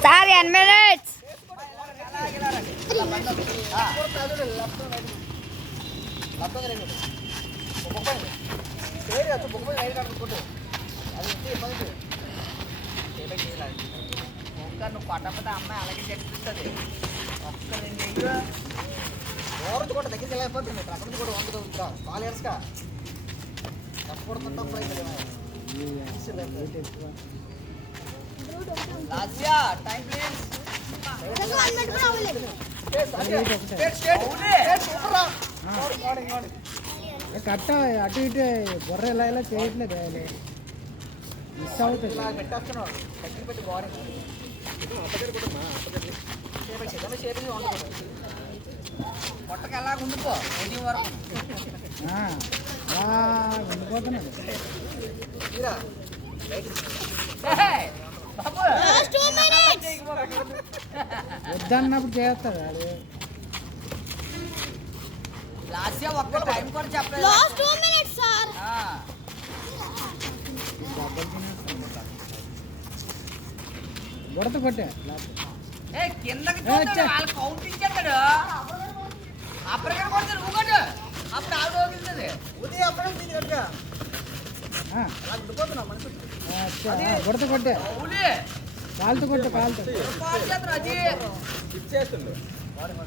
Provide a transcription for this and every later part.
Start 10 minutes. నువ్వు పట్టకపోతే అమ్మాయి అలాగే చెప్తుంది. ఒక్క రెండు ఓరదు కూడా దగ్గరికి వెళ్ళిపోతుంది. అక్కడ నుంచి కూడా వండుతుంది కాలేర్స్గా తప్పడుతుంటా టైం ప్లీజ్. కట్ట అటు ఇటు బొర్ర ఇలా ఇలా చేయట్లేదు మిస్ అవుతుంది. పెట్టేస్తున్నాడు దగ్గర పెట్టి బాడీ పొట్టకి ఎలా ఉండిపో ఉదయం వరకు ఉండిపోతున్నాడు. వద్దన్నప్పుడు చేస్తాడు అది. లాస్ట్ ఒక్క టైం కూడా చెప్పలేదు. బుడత కొట్టే కిందకి వాళ్ళు కౌంటింగ్ చేస్తాడు. అప్పటికైనా కొడతాడు నువ్వు కొట్టు. అప్పుడు ఆవిడ వదులుతుంది. ఉదయం అప్పుడే బుడత కొట్టే కాలుతో కొట్టే కాలుతో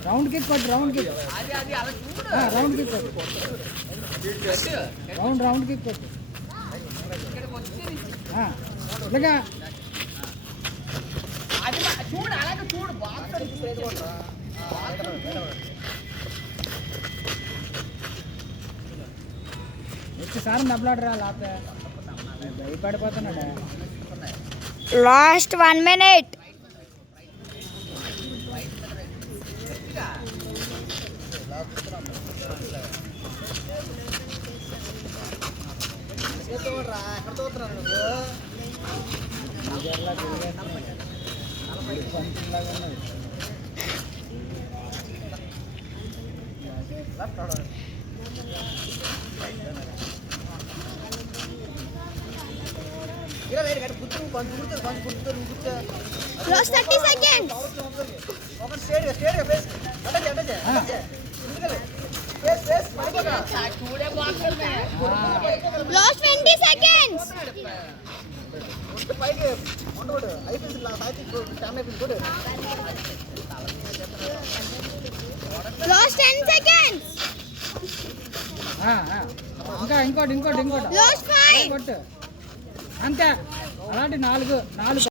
రౌండ్ కిక్ కొట్టు రౌండ్ కిక్ రౌండ్ కిక్ కొట్టు రౌండ్ కిక్ కొట్టు ఇలాగా చూడు అలాగే చూడు ఒక్కసారి దెబ్బలాడరా లేకపోతే భయపడిపోతున్నాడా. Last 1 minute. Last 30 seconds. Last 20 seconds. Last 10 seconds. ఇంకోటి Last 5. కొట్టు అంతే అలాంటి 4